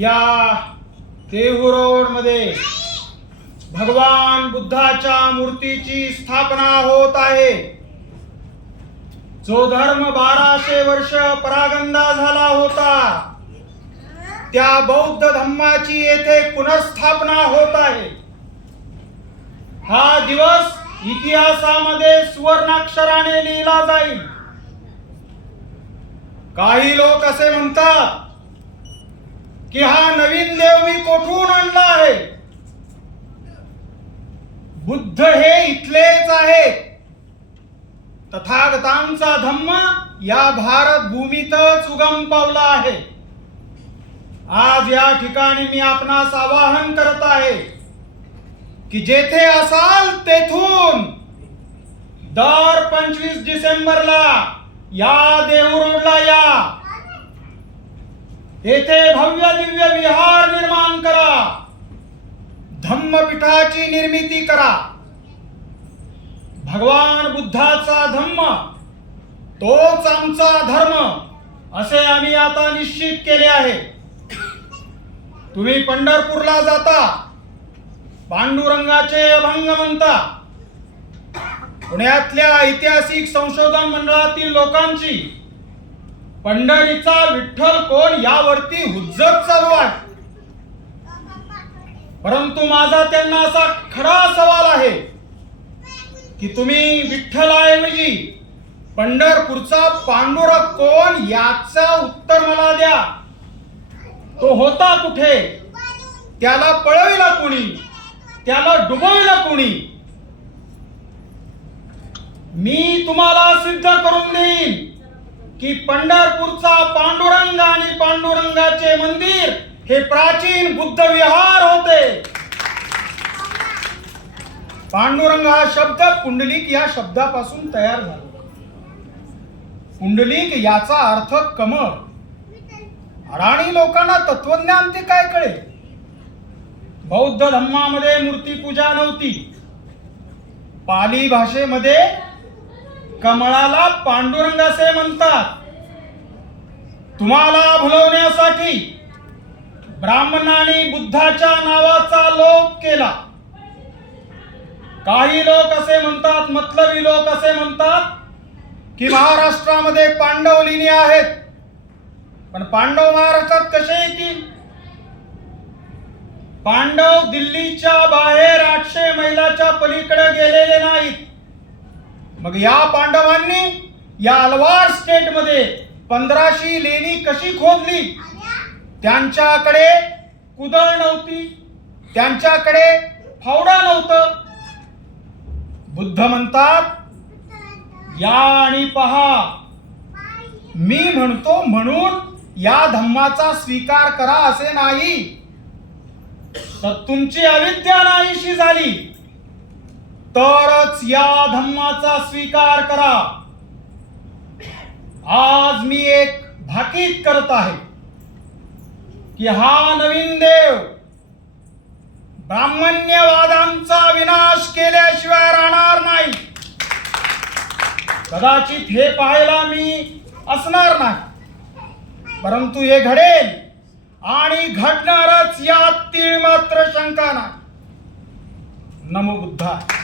या देहू रोड मध्ये भगवान बुद्धाच्या मूर्तीची स्थापना होत आहे। जो धर्म 1200 वर्ष परागंदा झाला होता, त्या बौद्ध धम्माची येथे पुनर्स्थापना होत आहे। हा दिवस इतिहासामध्ये सुवर्णाक्षराने लिहिला जाईल। काही लोक असे म्हणतात की हा नवीन देव मी कोठून आणला आहे। बुद्ध हे इथलेच आहेत। तथागतांचा धम्म या भारत भूमीतच उगम पावला आहे। आज या ठिकाणी मी आपणास आवाहन करत आहे की जेथे असाल तेथून दर 25 डिसेंबरला या देहू रोडला या। येथे भव्य दिव्य विहार निर्माण करा, धम्मपीठाची निर्मिती करा। भगवान बुद्धाचा धम्म तोच आमचा धर्म असे आम्ही आता निश्चित केले आहे। तुम्ही पंढरपूरला जाता, पांडुरंगाचे अभंग म्हणता। पुण्यातल्या ऐतिहासिक संशोधन मंडळातील लोकांची पंढरीचा विठ्ठल कोण यावरती हुज्जत चालू आहे। परंतु माझा त्यांना असा खरा सवाल आहे की तुम्ही विठ्ठलाऐवजी पंढरपूरचा पांडुरंग कोण याचा उत्तर मला द्या। तो होता कुठे? त्याला पळविला कोणी? त्याला डुबविला कोणी? मी तुम्हाला सिद्ध करून देईन की पंढरपूरचा पांडुरंग आणि पांडुरंगाचे मंदिर हे प्राचीन बुद्ध विहार होते। पांडुरंग हा शब्द पुंडलिक या शब्दापासून तयार झाला। पुंडलिक याचा अर्थ कमळ। अडाणी लोकांना तत्वज्ञान ते काय कळे? बौद्ध धम्मामध्ये मूर्ती पूजा नव्हती। पाली भाषेमध्ये कमळाला पांडुरंग असे म्हणतात। तुम्हाला भुलवण्यासाठी ब्राह्मणांनी बुद्धाच्या नावाचा लोप केला। काही लोक असे म्हणतात, मतलबी लोक असे म्हणतात की महाराष्ट्रामध्ये पांडव लेणी आहेत। पण पांडव महाराष्ट्रात कसे येतील? पांडव दिल्लीच्या बाहेर 800 मैलाच्या पलीकडे गेलेले नाहीत। मग या पांडवांनी या अलवार स्टेट मध्ये 1500 लेणी कशी खोदली? त्यांच्याकडे कुदळ नव्हती, त्यांच्याकडे फावडा नव्हतं। बुद्ध म्हणतात या आणि पहा। मी म्हणतो म्हणून या धम्माचा स्वीकार करा असे नाही, तर तुमची अविद्या नाहीशी झाली तरच या धम्माचा स्वीकार करा। आज मी एक भाकीत करत आहे की हा नवीन देव ब्राह्मण्यवादांचा विनाश केल्याशिवाय राहणार नाही। कदाचित हे पाहायला मी असणार नाही, परंतु हे घडेल आणि घडणारच यात तीळ मात्र शंका नाही। नमो बुद्धाय।